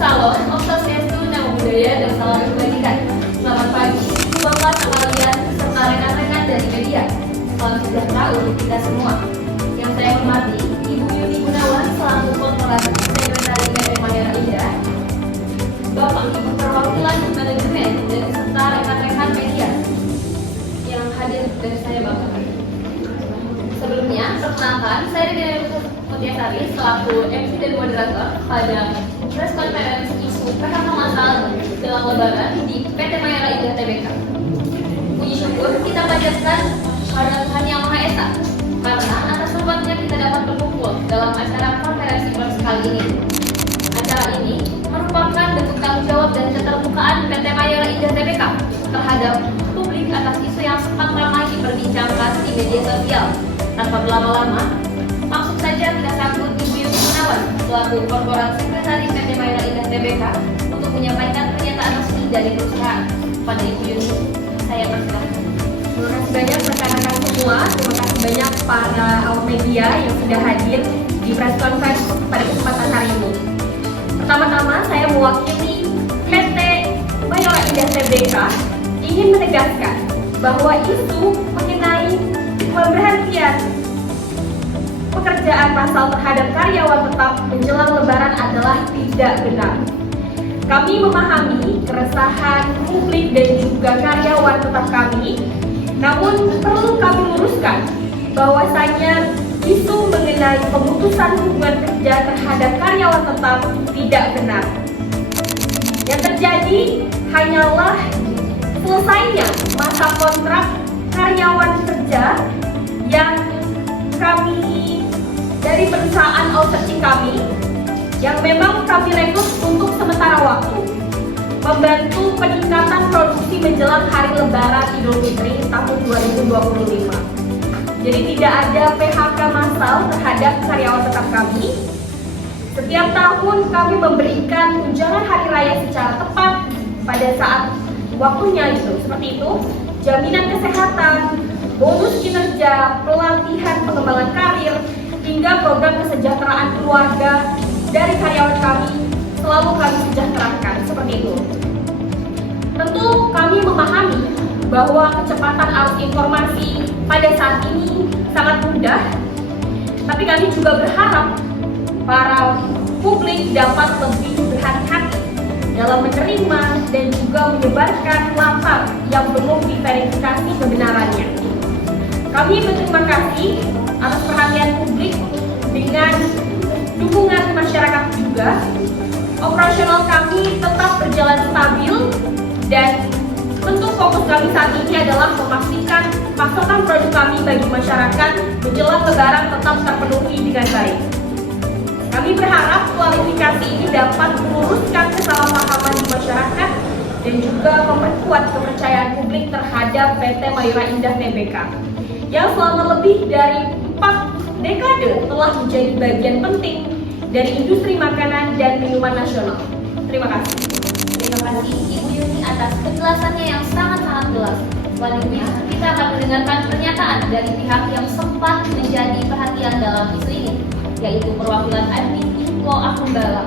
Salon, Swastiastu, Namo Buddhaya, dan salam kebajikan. Selamat pagi, Ibu Bapak sama kalian serta rekan-rekan dari media. Salam sejahtera untuk kita semua. Yang saya hormati, Ibu Yuni Gunawan selaku Korporasi Sekretari PT Mayora Indah, Bapak Ibu perwakilan manajemen dan serta rekan-rekan media yang hadir dari saya Bapak. Sebelumnya, perkenalkan, saya Regina Mutiasari selaku MC dan moderator pada press conference isu PHK massal dalam Lebaran di PT Mayora Indah Tbk. Puji syukur kita panjatkan pada Tuhan Yang Maha Esa karena atas berkatnya kita dapat berkumpul dalam acara konferensi pers kali ini. Acara ini merupakan bentuk tanggung jawab dan keterbukaan PT Mayora Indah Tbk terhadap publik atas isu yang sempat ramai diperbincangkan di media sosial. Tanpa berlama-lama, langsung saja kita sambut Ibu Yuni Gunawan selaku Korporasi Sekretari PT Mayora Indah Tbk untuk menyampaikan pernyataan resmi dari perusahaan. Pada Ibu Yuni, saya persilakan. Terima kasih banyak rekan-rekan semua. Terima kasih banyak para awak media yang sudah hadir di press conference pada kesempatan hari ini. Pertama-tama saya mewakili PT Mayora Indah Tbk ingin menegaskan bahwa isu mengenai pemberhentian pekerjaan massal terhadap karyawan tetap menjelang Lebaran adalah tidak benar. Kami memahami keresahan publik dan juga karyawan tetap kami, namun perlu kami luruskan bahwasanya isu mengenai pemutusan hubungan kerja terhadap karyawan tetap tidak benar. Yang terjadi hanyalah selesainya masa kontrak karyawan kerja yang kami dari perusahaan outsourcing kami yang memang kami rekrut untuk sementara waktu membantu peningkatan produksi menjelang hari Lebaran Idul Fitri tahun 2025. Jadi tidak ada PHK massal terhadap karyawan tetap kami. Setiap tahun kami memberikan tunjangan hari raya secara tepat pada saat waktunya itu. Seperti itu, jaminan kesehatan, bonus kinerja, pelatihan pengembangan karir, hingga program kesejahteraan keluarga dari karyawan kami selalu kami sejahterakan. Seperti itu. Tentu kami memahami bahwa kecepatan arus informasi pada saat ini sangat mudah, tapi kami juga berharap para publik dapat lebih berhati-hati dalam menerima dan juga menyebarkan latar yang belum diverifikasi kebenarannya. Kami berterima kasih atas perhatian publik dengan dukungan masyarakat juga. Operasional kami tetap berjalan stabil dan tentu fokus kami saat ini adalah memastikan pasokan produk kami bagi masyarakat menjelang Lebaran tetap terpenuhi dengan baik. Kami berharap kualifikasi ini dapat meluruskan kesalahpahaman di masyarakat dan juga memperkuat kepercayaan publik terhadap PT Mayora Indah Tbk yang selama lebih dari 4 dekade telah menjadi bagian penting dari industri makanan dan minuman nasional. Terima kasih. Terima kasih Ibu Yuni atas penjelasannya yang sangat-sangat jelas. Selanjutnya, kita akan mendengarkan pernyataan dari pihak yang sempat menjadi perhatian dalam isu ini, yaitu perwakilan admin Info Akun Bala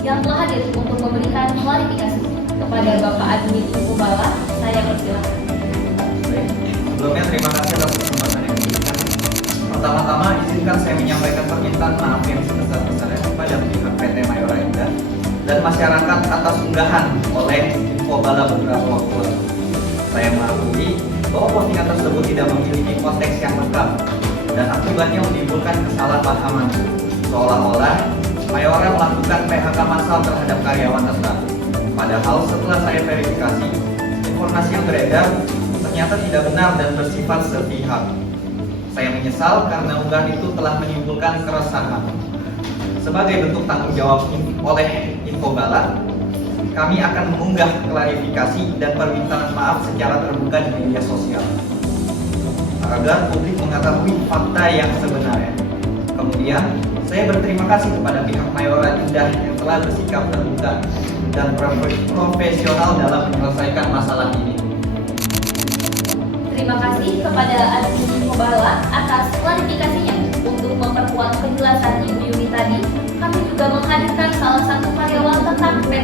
yang telah hadir untuk memberikan klarifikasi. Kepada Bapak Admin Info Bala, saya persilakan. Baik, sebelumnya terima kasih atas kesempatan yang diberikan. Pertama-tama izinkan saya menyampaikan permintaan maaf yang sebesar-besarnya kepada pihak PT Mayora Indah dan masyarakat atas unggahan oleh Info Bala beberapa waktu lalu. Saya mengakui bahwa postingan tersebut tidak memiliki konteks yang lengkap dan akibatnya menimbulkan kesalahpahaman seolah-olah Mayora melakukan PHK massal terhadap karyawan tetap. Padahal setelah saya verifikasi, informasi yang beredar ternyata tidak benar dan bersifat sepihak. Saya menyesal karena unggahan itu telah menimbulkan keresahan. Sebagai bentuk tanggung jawab oleh Info Bala, kami akan mengunggah klarifikasi dan permintaan maaf secara terbuka di media sosial agar publik mengetahui fakta yang sebenarnya. Kemudian, saya berterima kasih kepada pihak Mayora Indah yang telah bersikap terbuka dan profesional dalam menyelesaikan masalah ini. Terima kasih kepada admin Info Bala atas klarifikasinya. Untuk memperkuat penjelasan Ibu Yuni tadi, kami juga menghadirkan salah satu karyawan tetap PT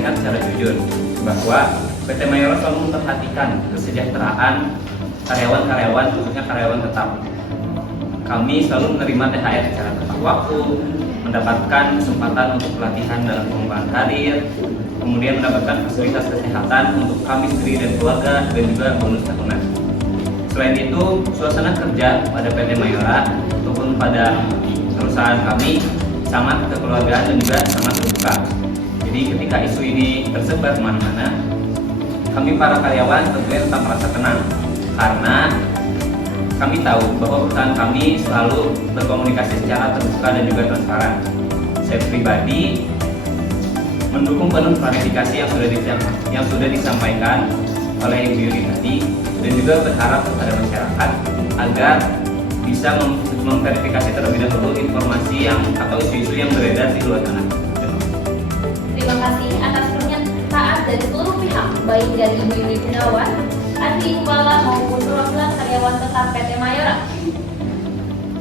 menyampaikan secara jujur bahwa PT Mayora selalu memperhatikan kesejahteraan karyawan-karyawan, khususnya karyawan tetap. Kami selalu menerima THR secara tepat waktu, mendapatkan kesempatan untuk pelatihan dalam pengembangan karir, kemudian mendapatkan fasilitas kesehatan untuk kami sendiri dan keluarga, dan juga bonus tahunan. Selain itu, suasana kerja pada PT Mayora ataupun pada perusahaan kami sangat kekeluargaan dan juga sangat terbuka. Jadi ketika isu ini tersebar kemana-mana, kami para karyawan tentunya tetap merasa tenang karena kami tahu bahwa perusahaan kami selalu berkomunikasi secara terbuka dan juga transparan. Saya pribadi mendukung penuh klarifikasi yang sudah disampaikan oleh Ibu Yuri tadi, dan juga berharap kepada masyarakat agar bisa memverifikasi terlebih dahulu informasi atau isu-isu yang beredar di luar sana. Terima kasih atas pernyataan dari seluruh pihak, baik dari Ibu Yuri Gunawan, Andi Kumbala maupun perwakilan karyawan tetap PT Mayora.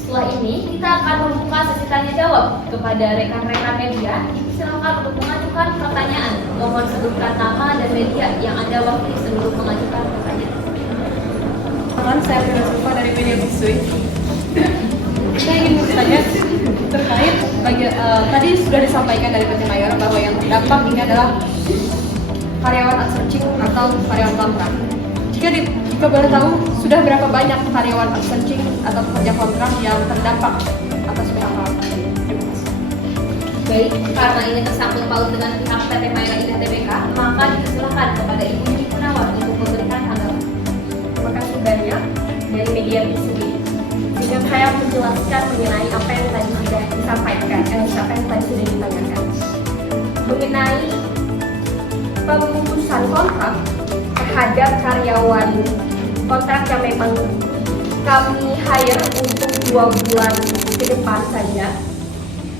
Setelah ini, kita akan membuka sesi tanya jawab kepada rekan-rekan media. Silakan untuk mengajukan pertanyaan. Mohon sebutkan nama dan media yang Anda wakili sebelum mengajukan pertanyaan. Saya Fira Sufa dari Media Bisui. Saya ingin bertanya terkait tadi sudah disampaikan dari PT Mayora bahwa yang terdampak ini adalah karyawan outsourcing atau karyawan kontrak. Jika boleh tahu, sudah berapa banyak karyawan outsourcing atau pekerja kontrak yang terdampak atas PHK? Terima kasih. Baik, karena ini tersangkut paut dengan pihak PT Mayora Indah Tbk, maka dipersilakan kepada Ibu Yuri Gunawan untuk memberikan tanggapan. Terima kasih banyak dari Media Bisui. Sehingga saya menjelaskan mengenai apa yang tadi sudah disampaikan, apa yang tadi sudah ditanyakan. Mengenai pemutusan kontrak terhadap karyawan kontrak yang memang kami hire untuk 2 bulan ke depan saja,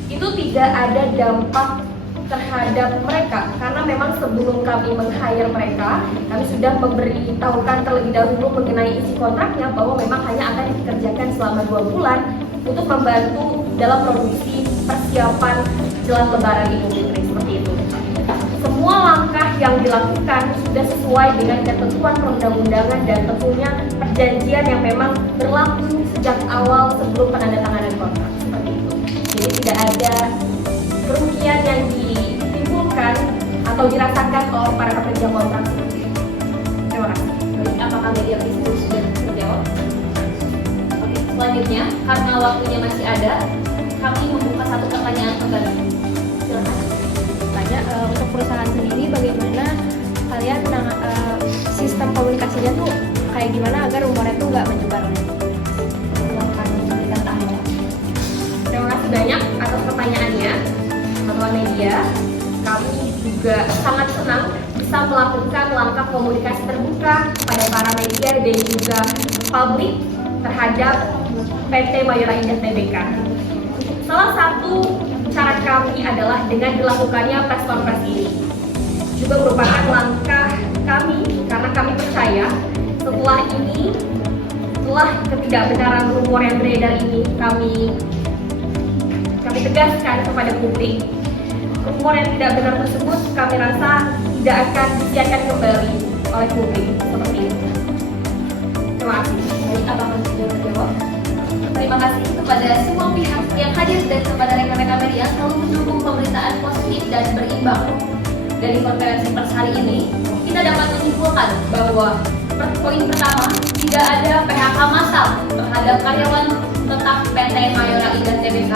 itu tidak ada dampak terhadap mereka karena memang sebelum kami meng-hire mereka, kami sudah memberitahukan terlebih dahulu mengenai isi kontraknya bahwa memang hanya akan dikerjakan selama 2 bulan untuk membantu dalam produksi persiapan jelang Lebaran Idul Fitri, seperti itu. Semua langkah yang dilakukan sudah sesuai dengan ketentuan perundang-undangan dan tentunya perjanjian yang memang berlaku sejak awal sebelum penandatanganan kontrak, seperti itu. Jadi tidak ada kerugian yang ditimbulkan atau dirasakan oleh para pekerja kontrak seperti itu. Terima kasih. Baik, apakah media bisnis sudah menjawab? Oke, selanjutnya, karena waktunya masih ada, kami membuka satu pertanyaan kembali. Silakan. Untuk perusahaan sendiri, bagaimana kalian sistem komunikasinya tuh kayak gimana agar rumornya tuh nggak menyebar? Silakan memberikan tanggapan. Terima kasih banyak atas pertanyaannya, teman-teman media. Kami juga sangat senang bisa melakukan langkah komunikasi terbuka pada para media dan juga publik terhadap PT Mayora Indah Tbk. Salah satu cara kami adalah dengan dilakukannya press conference ini. Juga merupakan langkah kami karena kami percaya setelah ketidakbenaran rumor yang beredar ini kami tegaskan kepada publik. Rumor yang tidak benar tersebut kami rasa tidak akan disiarkan kembali oleh publik, seperti itu. Terima kasih. Baik, apakah sudah terjawab? Terima kasih kepada semua pihak yang hadir dan kepada rekan-rekan media yang selalu mendukung pemberitaan positif dan berimbang. Dari konferensi pers hari ini, kita dapat menyimpulkan bahwa poin pertama, tidak ada PHK massal terhadap karyawan tetap PT Mayora Indah Tbk.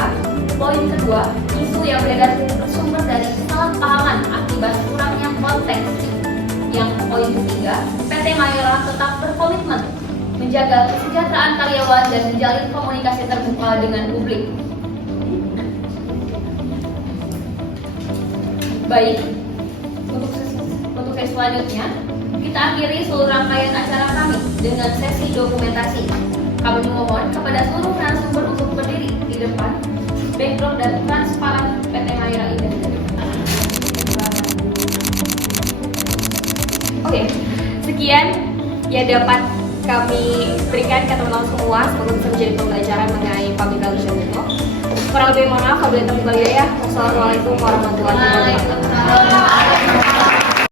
Poin kedua, isu yang beredar bersumber dari kesalahpahaman akibat kurangnya konteks. Yang poin ketiga, PT Mayora tetap berkomitmen menjaga kesejahteraan karyawan dan menjalin komunikasi terbuka dengan publik. Baik, untuk sesi selanjutnya, kita akhiri seluruh rangkaian acara kami dengan sesi dokumentasi. Kami memohon kepada seluruh narasumber untuk berdiri di depan background dan transparan PT Mayora Indah Tbk. Oke, sekian yang dapat kami berikan ke teman-teman semua, semoga bisa menjadi pembelajaran mengenai public relation itu. Kurang lebih mohon maaf apabila terlalu ya. Wassalamualaikum warahmatullahi wabarakatuh. Waalaikumsalam.